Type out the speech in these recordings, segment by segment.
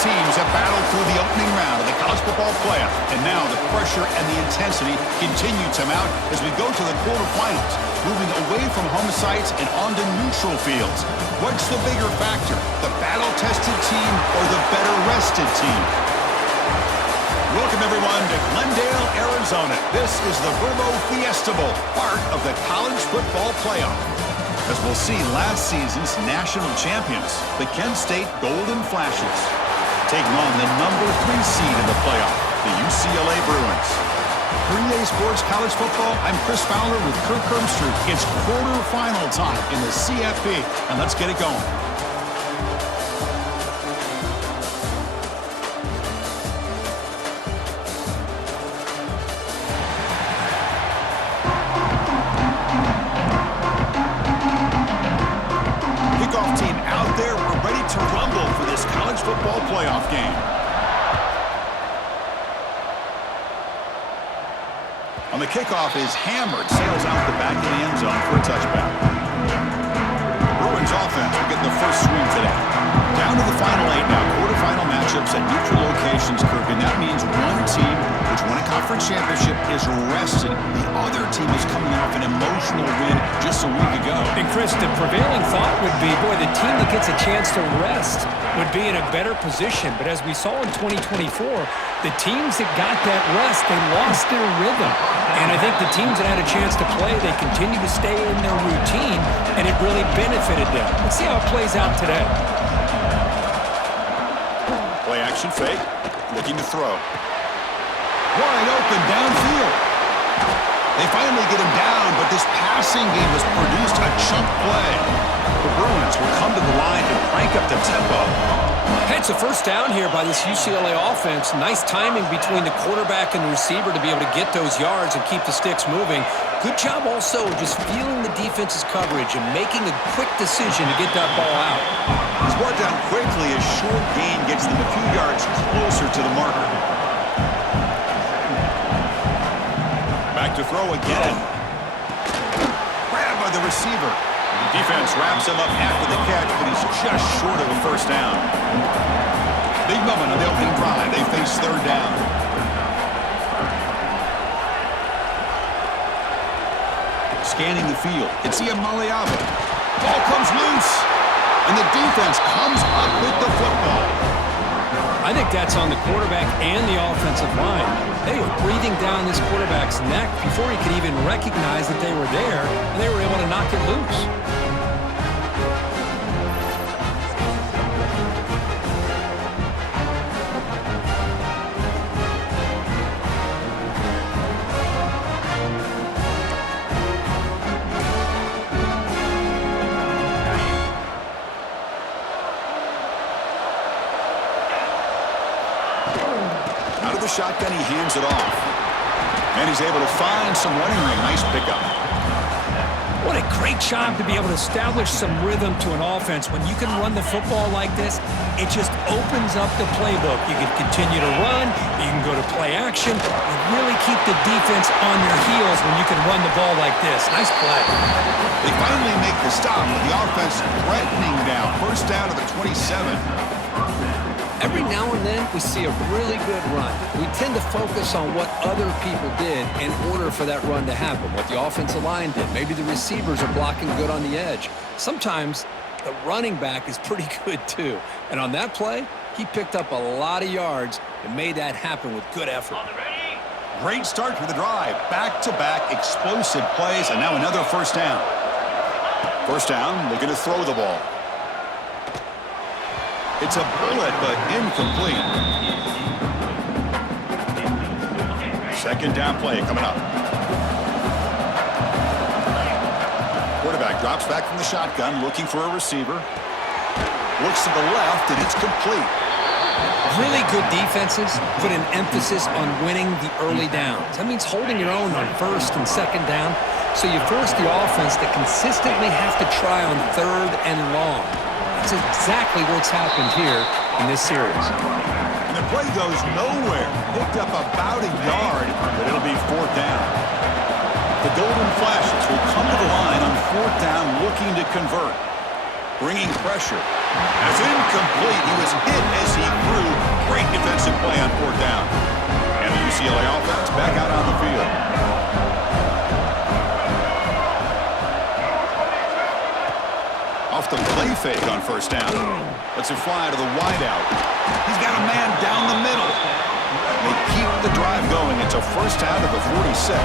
teams have battled through the opening round of the college football playoff, and now the pressure and the intensity continue to mount as we go to the quarterfinals, moving away from home sites and onto neutral fields. What's the bigger factor, the battle-tested team or the better-rested team? Welcome, everyone, to Glendale, Arizona. This is the Verbo Fiesta Bowl, part of the college football playoff. As we'll see, last season's national champions, the Kent State Golden Flashes, taking on the number 3 seed in the playoff, the UCLA Bruins. 3A Sports College Football, I'm Chris Fowler with Kirk Herbstreit. It's quarterfinal time in the CFP, and let's get it going. Football playoff game. On the kickoff is hammered, sails out the back of the end zone for a touchback. The Bruins offense will get the first swing today. Down to the final 8 now. Quarterfinal matchups at neutral locations, Kirk, and that means one team which won a conference championship is rested. The other team is coming off an emotional win just a week ago. And Chris, the prevailing thought would be, boy, the team that gets a chance to rest would be in a better position. But as we saw in 2024, the teams that got that rest, they lost their rhythm. And I think the teams that had a chance to play, they continue to stay in their routine, and it really benefited them. Let's see how it plays out today. Play action fake, looking to throw. Wide open downfield. They finally get him down, but this passing game has produced a chunk play. The Bruins will come to the line and crank up the tempo. Hey, it's a first down here by this UCLA offense. Nice timing between the quarterback and the receiver to be able to get those yards and keep the sticks moving. Good job also just feeling the defense's coverage and making a quick decision to get that ball out. He's brought down quickly. A short gain gets them a few yards closer to the marker. Back to throw again. Grabbed by the receiver. The defense wraps him up after the catch, but he's just short of a first down. Big moment on the opening drive. They face third down. Scanning the field. It's Iamaleava. Ball comes loose. And the defense comes up with the football. I think that's on the quarterback and the offensive line. They were breathing down this quarterback's neck before he could even recognize that they were there, and they were able to knock it loose. Shotgun, he hands it off. And he's able to find some running room. Nice pickup. What a great job to be able to establish some rhythm to an offense. When you can run the football like this, it just opens up the playbook. You can continue to run, you can go to play action, and really keep the defense on their heels when you can run the ball like this. Nice play. They finally make the stop with the offense threatening now. First down to the 27. Every now and then, we see a really good run. We tend to focus on what other people did in order for that run to happen, what the offensive line did. Maybe the receivers are blocking good on the edge. Sometimes the running back is pretty good, too. And on that play, he picked up a lot of yards and made that happen with good effort. Great start to the drive. Back-to-back explosive plays, and now another first down. First down, looking to throw the ball. It's a bullet, but incomplete. Second down play coming up. Quarterback drops back from the shotgun, looking for a receiver. Looks to the left, and it's complete. Really good defenses put an emphasis on winning the early downs. That means holding your own on first and second down, so you force the offense to consistently have to try on third and long. That's exactly what's happened here in this series. And the play goes nowhere. Picked up about a yard, but it'll be fourth down. The Golden Flashes will come to the line on fourth down looking to convert. Bringing pressure. That's incomplete. He was hit as he threw. Great defensive play on fourth down. And the UCLA offense back out on the field. Off the play fake on first down. Lets it fly to the wideout. He's got a man down the middle. They keep the drive going. It's a first down to the 46.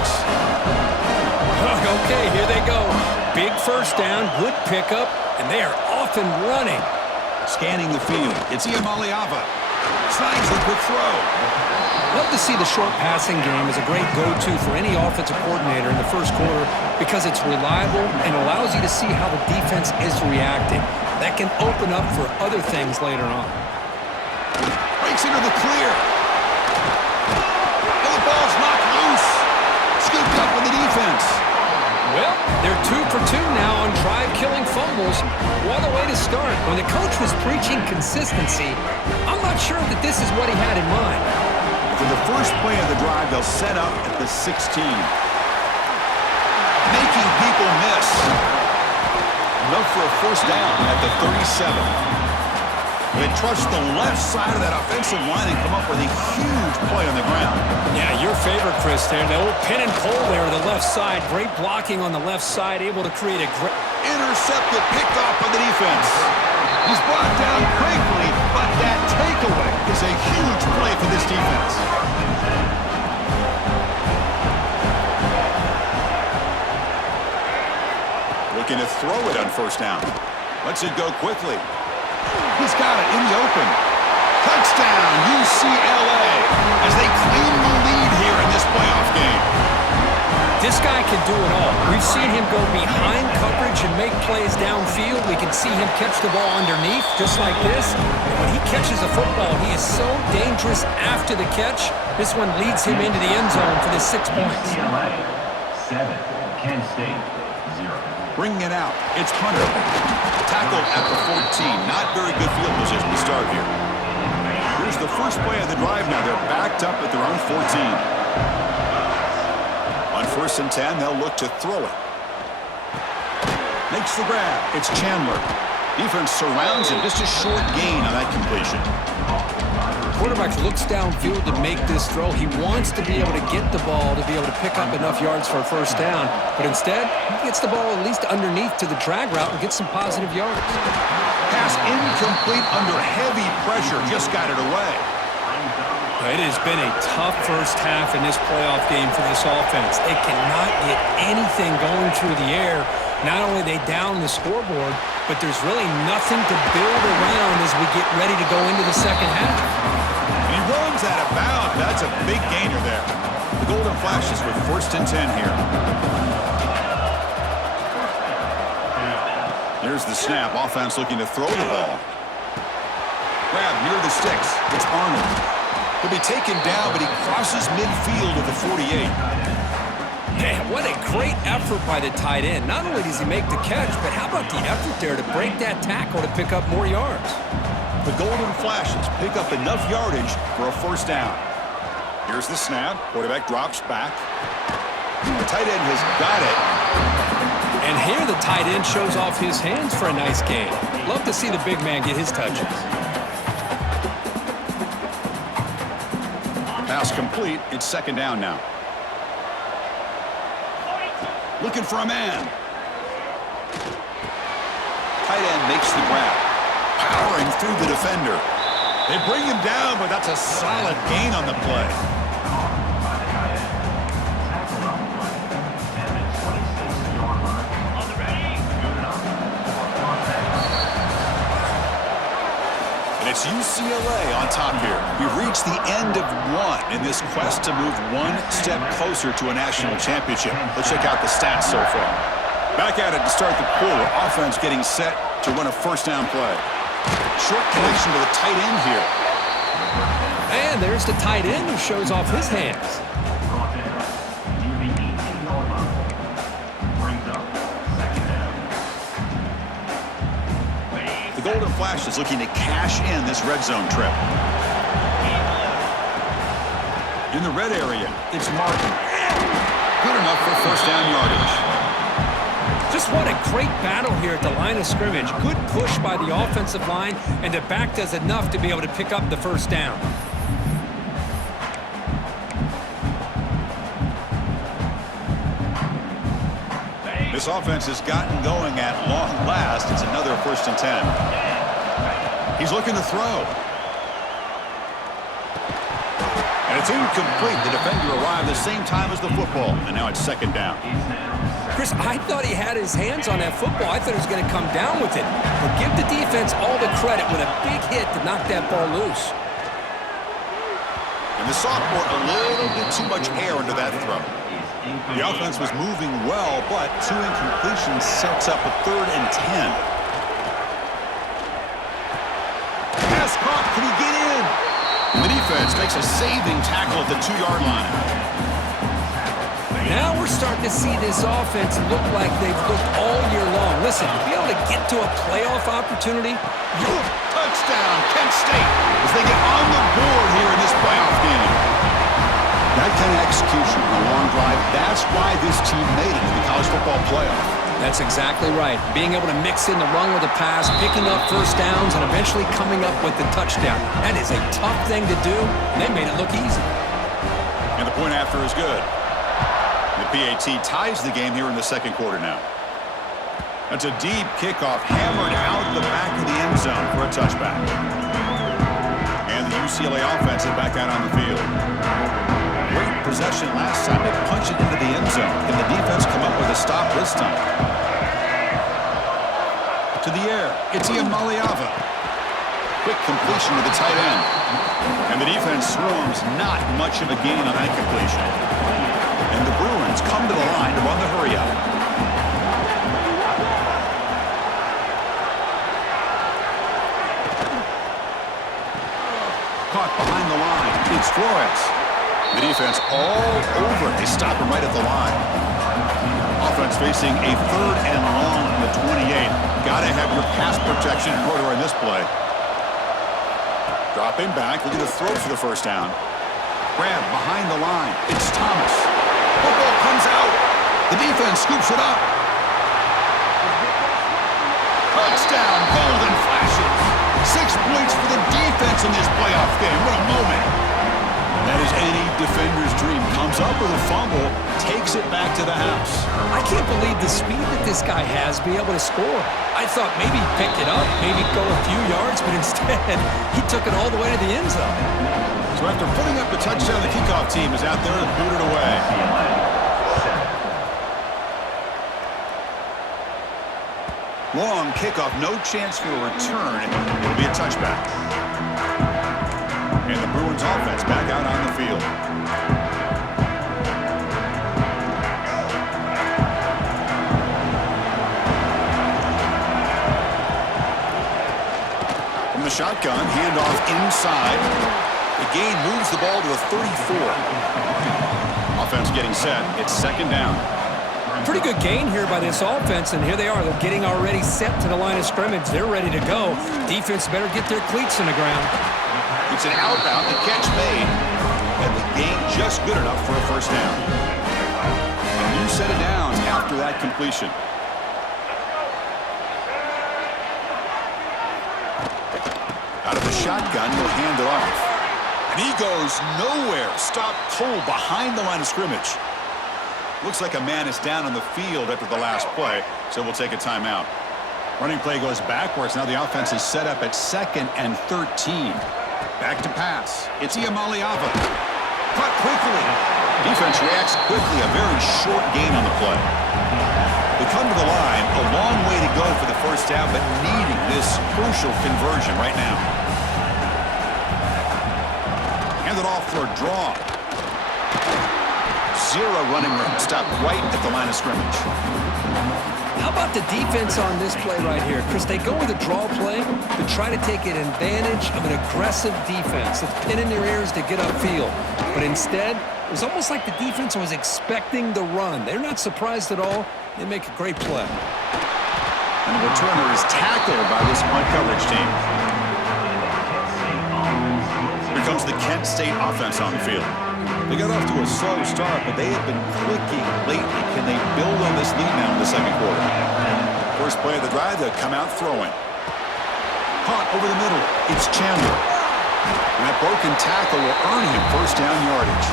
Okay, here they go. Big first down, good pickup, and they are off and running. Scanning the field. It's Iamaleava. Slides the quick throw. Love to see the short passing game as a great go-to for any offensive coordinator in the first quarter because it's reliable and allows you to see how the defense is reacting. That can open up for other things later on. Breaks into the clear. And the ball's knocked loose. Scooped up with the defense. Well, they're 2 for 2 now on drive-killing fumbles. What a way to start. When the coach was preaching consistency, I'm not sure that this is what he had in mind. For the first play of the drive, they'll set up at the 16. Making people miss. Enough for a first down at the 37. They trust the left side of that offensive line and come up with a huge play on the ground. Yeah, your favorite, Chris, there. The old pin and pull there to the left side. Great blocking on the left side, able to create a great... Intercepted, picked off by the defense. He's brought down quickly, but that takeaway is a huge play for this defense. Looking to throw it on first down. Lets it go quickly. He's got it in the open. Touchdown, UCLA, as they claim the lead here in this playoff game. This guy can do it all. We've seen him go behind coverage and make plays downfield. We can see him catch the ball underneath, just like this. And when he catches a football, he is so dangerous after the catch. This one leads him into the end zone for the 6 points. UCLA 7, Kent State 0. Bringing it out, it's Hunter. Tackled at the 14. Not very good field position to start here. Here's the first play of the drive now. They're backed up at their own 14. On first and 10, they'll look to throw it. Makes the grab. It's Chandler. Defense surrounds him. Just a short gain on that completion. Quarterback looks downfield to make this throw. He wants to be able to get the ball to be able to pick up enough yards for a first down. But instead, he gets the ball at least underneath to the drag route and gets some positive yards. Pass incomplete under heavy pressure. Just got it away. It has been a tough first half in this playoff game for this offense. They cannot get anything going through the air. Not only are they down the scoreboard, but there's really nothing to build around as we get ready to go into the second half. He runs out of bounds. That's a big gainer there. The Golden Flashes with first and 10 here. Here's the snap. Offense looking to throw the ball. Grab near the sticks. It's Arnold. He'll be taken down, but he crosses midfield at the 48. Man, what a great effort by the tight end. Not only does he make the catch, but how about the effort there to break that tackle to pick up more yards? The Golden Flashes pick up enough yardage for a first down. Here's the snap. Quarterback drops back. The tight end has got it. And here the tight end shows off his hands for a nice gain. Love to see the big man get his touches. Pass complete. It's second down now. Looking for a man. Tight end makes the grab. Powering through the defender. They bring him down, but that's a solid gain on the play. And it's UCLA on top here. We've reached the end of one in this quest to move one step closer to a national championship. Let's check out the stats so far. Back at it to start the quarter. Offense getting set to run a first down play. Short connection to the tight end here. And there's the tight end who shows off his hands. The Golden Flash is looking to cash in this red zone trip. In the red area, it's Martin. Good enough for first down yardage. Just Chris, what a great battle here at the line of scrimmage. Good push by the offensive line, and the back does enough to be able to pick up the first down. This offense has gotten going at long last. It's another 1st and 10. He's looking to throw. And it's incomplete. The defender arrived the same time as the football. And now it's 2nd down. Chris, I thought he had his hands on that football. I thought he was going to come down with it. But give the defense all the credit with a big hit to knock that ball loose. And the sophomore a little bit too much air into that throw. The offense was moving well, but 2 incompletions sets up a 3rd and 10. Pass caught. Can he get in? And the defense makes a saving tackle at the 2-yard line. Now we're starting to see this offense look like they've looked all year long. Listen, to be able to get to a playoff opportunity. Touchdown, Kent State, as they get on the board here in this playoff game. That kind of execution on a long drive, that's why this team made it in the college football playoff. That's exactly right. Being able to mix in the run with the pass, picking up first downs, and eventually coming up with the touchdown. That is a tough thing to do, and they made it look easy. And the point after is good. The PAT ties the game here in the 2nd quarter now. That's a deep kickoff hammered out the back of the end zone for a touchback. And the UCLA offense is back out on the field. Great possession last time. They punch it into the end zone. Can the defense come up with a stop this time? To the air. It's Iamaleava. Quick completion to the tight end. And the defense swarms. Not much of a gain on that completion. And the Bruins come to the line to run the hurry up. Caught behind the line. It's Flores. The defense all over it. They stop him right at the line. Offense facing a 3rd and long on the 28. Got to have your pass protection in order in this play. Dropping back, looking to throw for the first down. Grab behind the line. It's Thomas. Football comes out. The defense scoops it up. Touchdown, golden flashes. 6 points for the defense in this playoff game. What a moment. That is any defender's dream. Comes up with a fumble, takes it back to the house. I can't believe the speed that this guy has to be able to score. I thought maybe he picked it up, maybe go a few yards, but instead he took it all the way to the end zone. So after putting up the touchdown, the kickoff team is out there to boot it away. Long kickoff, no chance for a return. It'll be a touchback. And the Bruins offense back out on the field. From the shotgun, handoff inside. The gain moves the ball to the 34. Offense getting set. It's 2nd down. Pretty good gain here by this offense, and here they are. They're getting already set to the line of scrimmage. They're ready to go. Defense better get their cleats in the ground. It's an outbound, the catch made, and the gain just good enough for a first down. A new set of downs after that completion. Out of the shotgun, he'll hand it off. And he goes nowhere. Stopped cold behind the line of scrimmage. Looks like a man is down on the field after the last play, so we'll take a timeout. Running play goes backwards. Now the offense is set up at 2nd and 13. Back to pass. It's Iamaleava. Caught quickly. Defense reacts quickly. A very short gain on the play. They come to the line. A long way to go for the first down, but needing this crucial conversion right now. Hand it off for a draw. 0 running room. Stopped right at the line of scrimmage. How about the defense on this play right here? Chris, they go with a draw play to try to take an advantage of an aggressive defense that's pinning their ears to get upfield. But instead, it was almost like the defense was expecting the run. They're not surprised at all. They make a great play. And the returner is tackled by this punt coverage team. Here comes the Kent State offense on the field. They got off to a slow start, but they have been clicking lately. Can they build on this lead now in the second quarter? First play of the drive, they'll come out throwing. Caught over the middle. It's Chandler. And that broken tackle will earn him first down yardage.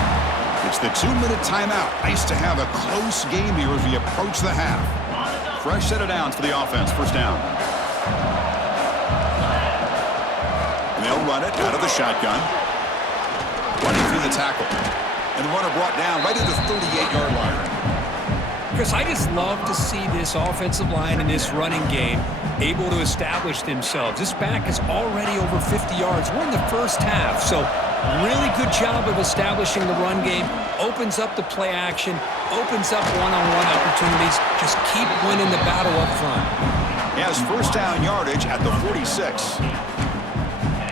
It's the 2-minute timeout. Nice to have a close game here as we approach the half. Fresh set of downs for the offense. First down. And they'll run it out of the shotgun. Running through the tackle. And the runner brought down right at the 38-yard line. Chris, I just love to see this offensive line in this running game able to establish themselves. This back is already over 50 yards. We're in the first half, so really good job of establishing the run game. Opens up the play action, opens up one-on-one opportunities. Just keep winning the battle up front. He has first down yardage at the 46.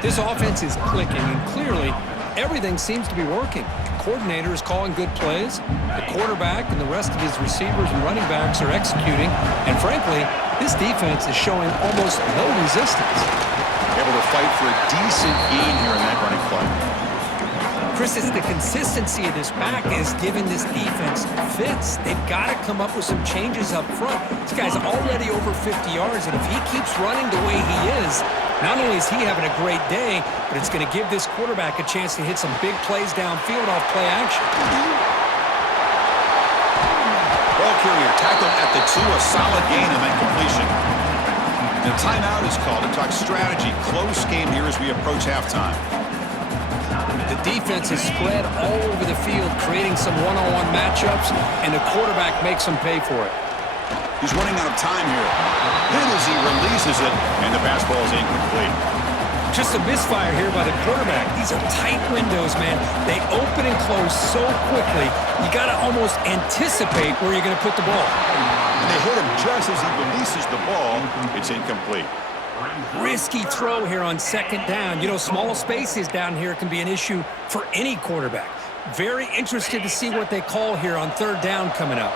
This offense is clicking, and clearly everything seems to be working. The coordinator is calling good plays. The quarterback and the rest of his receivers and running backs are executing. And frankly, this defense is showing almost no resistance. Able to fight for a decent gain here in that running play. Chris, it's the consistency of this back is giving this defense fits. They've got to come up with some changes up front. This guy's already over 50 yards, and if he keeps running the way he is, not only is he having a great day, but it's going to give this quarterback a chance to hit some big plays downfield off play action. Ball carrier tackled at the 2, a solid gain on that completion. The timeout is called to talk strategy. Close game here as we approach halftime. The defense is spread all over the field, creating some one-on-one matchups, and the quarterback makes them pay for it. He's running out of time here. Then as he releases it, and the pass ball is incomplete. Just a misfire here by the quarterback. These are tight windows, man. They open and close so quickly, you got to almost anticipate where you're going to put the ball. And they hit him just as he releases the ball. It's incomplete. Risky throw here on second down. You know, small spaces down here can be an issue for any quarterback. Very interested to see what they call here on third down coming up.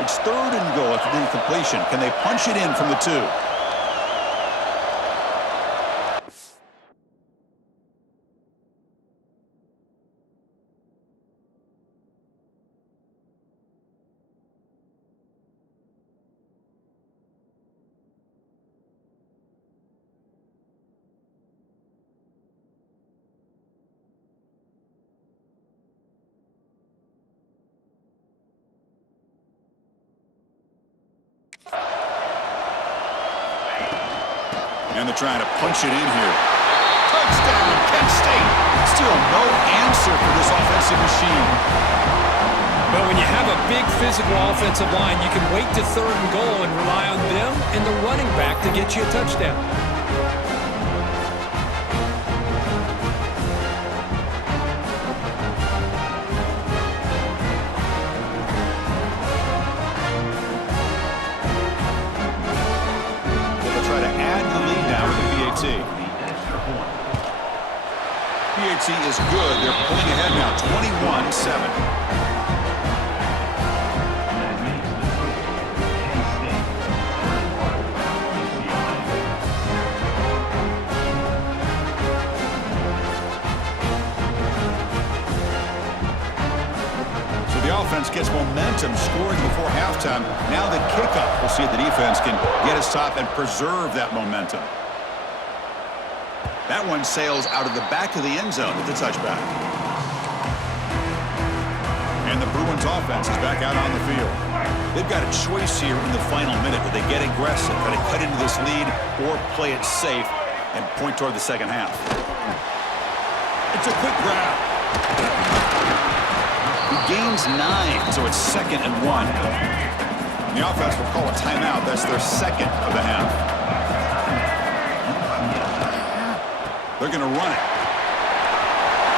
It's third and goal after the incompletion. Can they punch it in from the 2? And they're trying to punch it in here. Touchdown, Kent State. Still no answer for this offensive machine. But when you have a big physical offensive line, you can wait to third and goal and rely on them and the running back to get you a touchdown. PAT is good. They're pulling ahead now, 21-7. So the offense gets momentum, scoring before halftime. Now the kickoff. We'll see if the defense can get a stop and preserve that momentum. That one sails out of the back of the end zone with the touchback. And the Bruins offense is back out on the field. They've got a choice here in the final minute. Do they get aggressive, try to cut into this lead, or play it safe and point toward the second half? It's a quick grab. He gains 9, so it's 2nd and 1. And the offense will call a timeout. That's their second of the half. They're going to run it.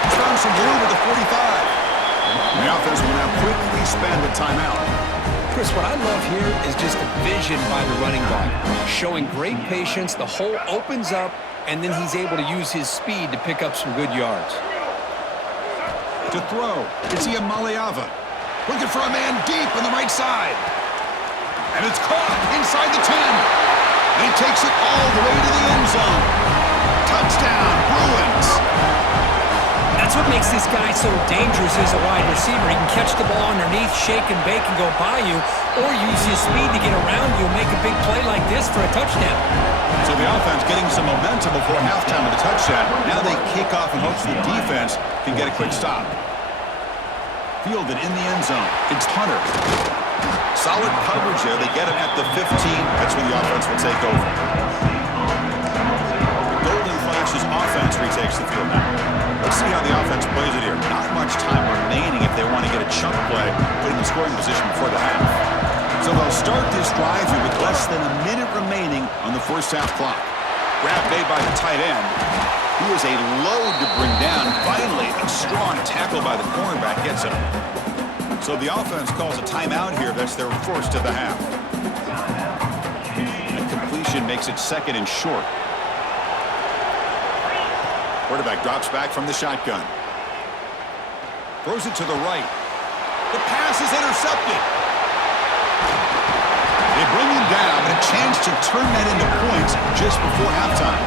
He's found some room at the 45. And the offense will now quickly spend the timeout. Chris, what I love here is just the vision by the running back. Showing great patience, the hole opens up, and then he's able to use his speed to pick up some good yards. To throw, it's Iamaleava. Looking for a man deep on the right side. And it's caught inside the 10. And he takes it all the way to the end zone. Touchdown, Bruins. That's what makes this guy so dangerous as a wide receiver. He can catch the ball underneath, shake and bake and go by you, or use his speed to get around you and make a big play like this for a touchdown. So the offense getting some momentum before halftime with a touchdown. Now they kick off in hopes the defense can get a quick stop. Fielded in the end zone. It's Hunter. Solid coverage there. They get him at the 15. That's when the offense will take over. The Golden Flashes offense retakes the field now. Let's see how the offense plays it here. Not much time remaining if they want to get a chunk play, put in the scoring position before the half. So they'll start this drive here with less than a minute remaining on the first half clock. Grab made by the tight end. He is a load to bring down. Finally, a strong tackle by the cornerback gets him. So the offense calls a timeout here. That's their first of the half. The completion makes it second and short. Quarterback drops back from the shotgun. Throws it to the right. The pass is intercepted. They bring him down, but a chance to turn that into points just before halftime.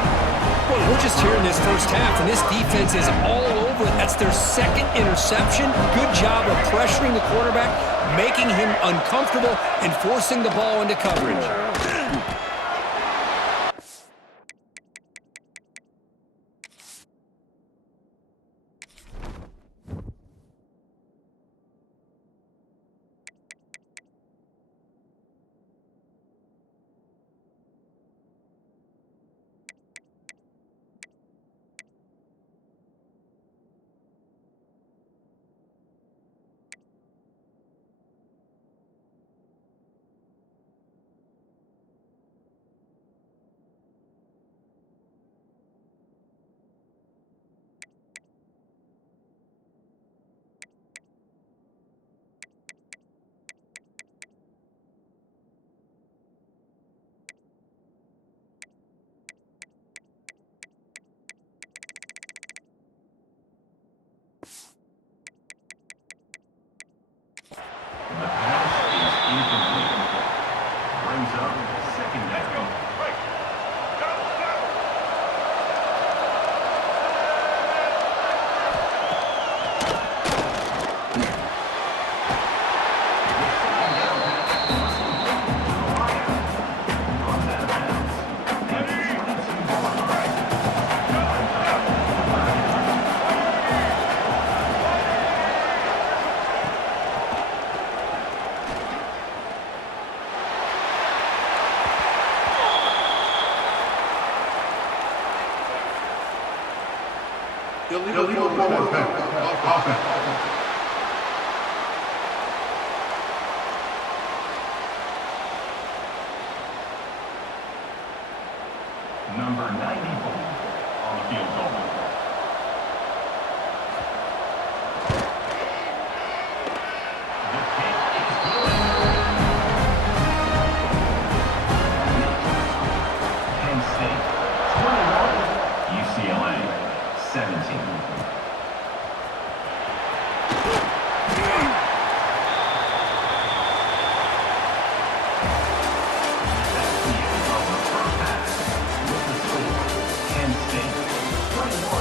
Well, we're just here in this first half, and this defense is all over it. That's their second interception. Good job of pressuring the quarterback, making him uncomfortable, and forcing the ball into coverage. Illegal offense. Number 94 on the field goal. The kick is good. Penn State 21, UCLA 17. That's the end of the first half. With the score, Penn State 21,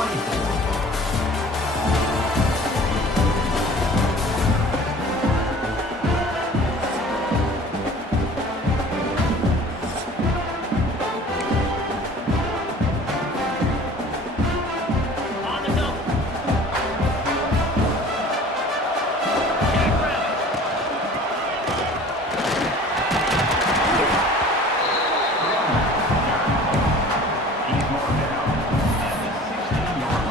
He's marked down at the 16-yard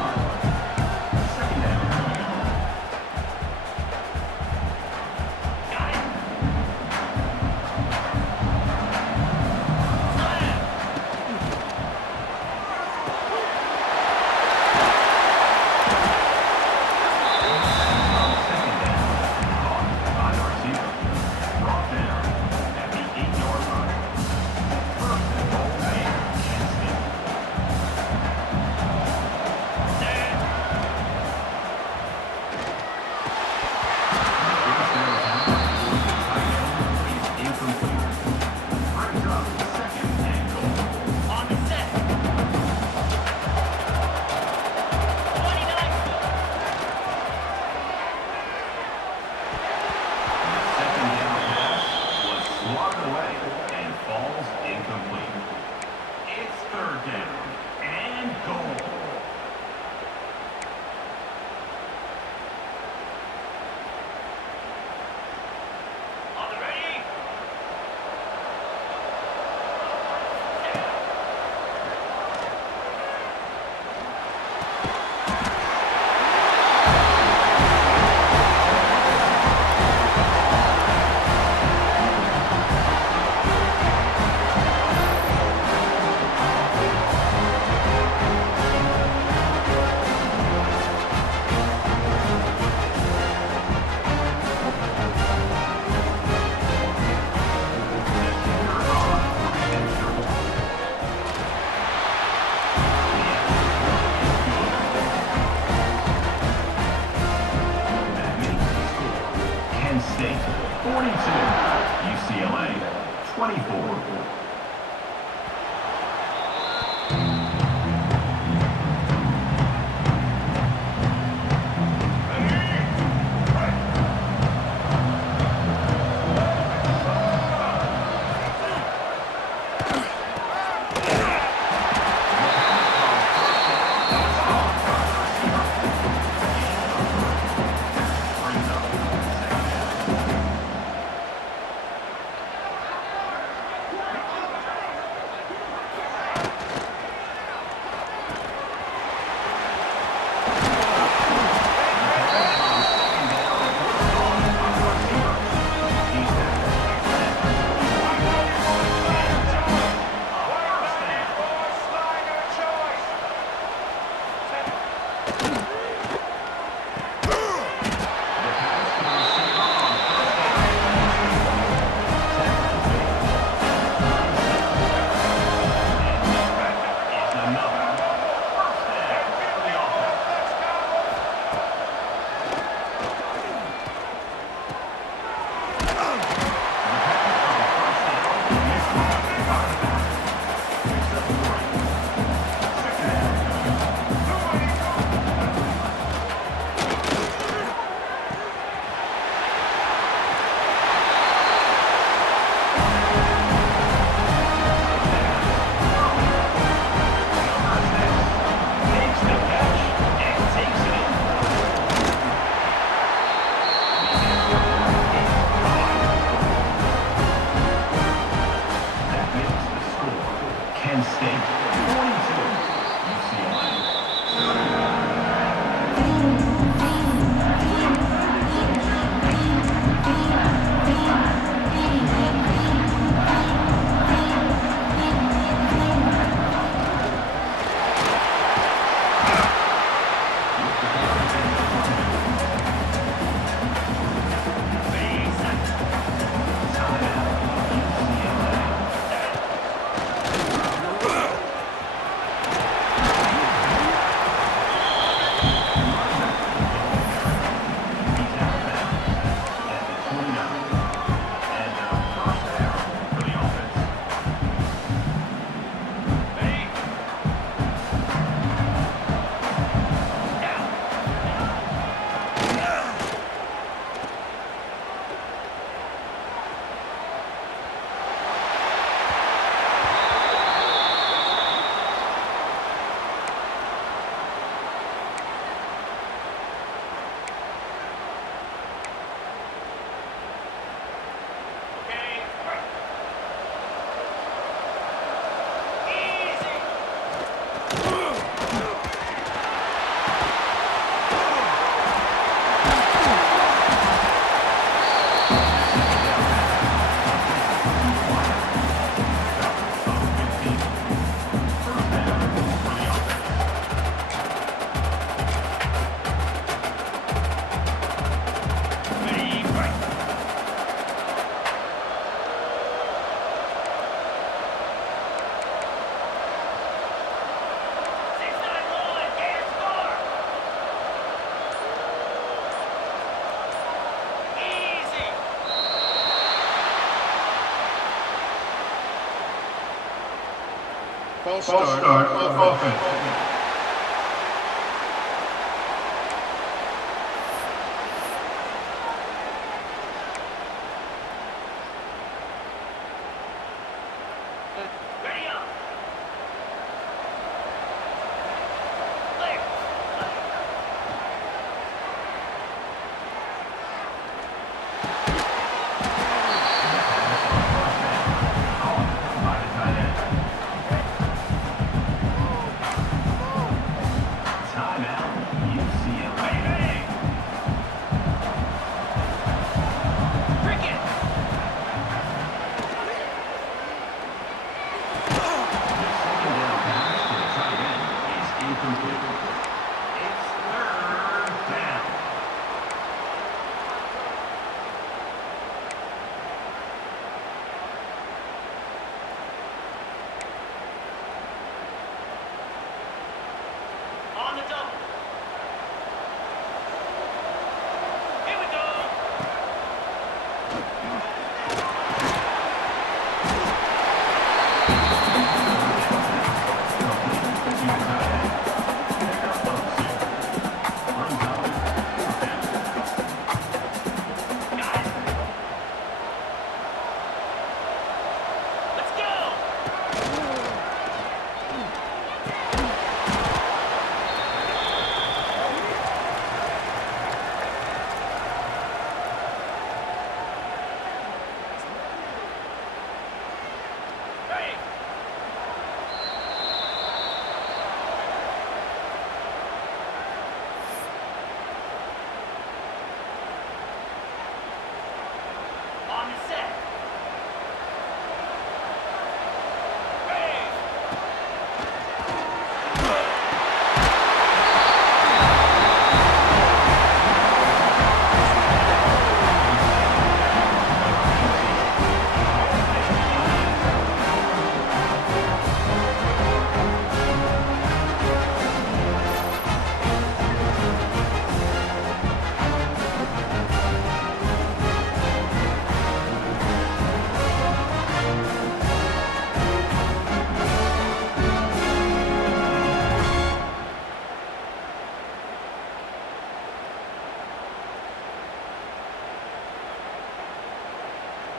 False start, offense.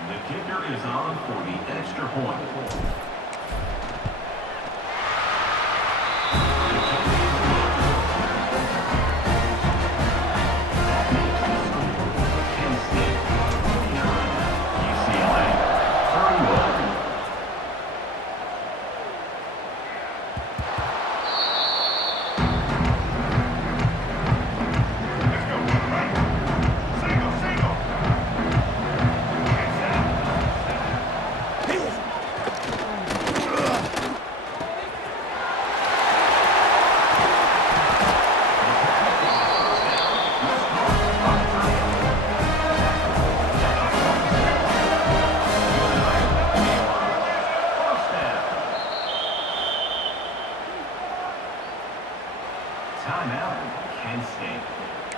The kicker is on for the extra point. Timeout, Kent State.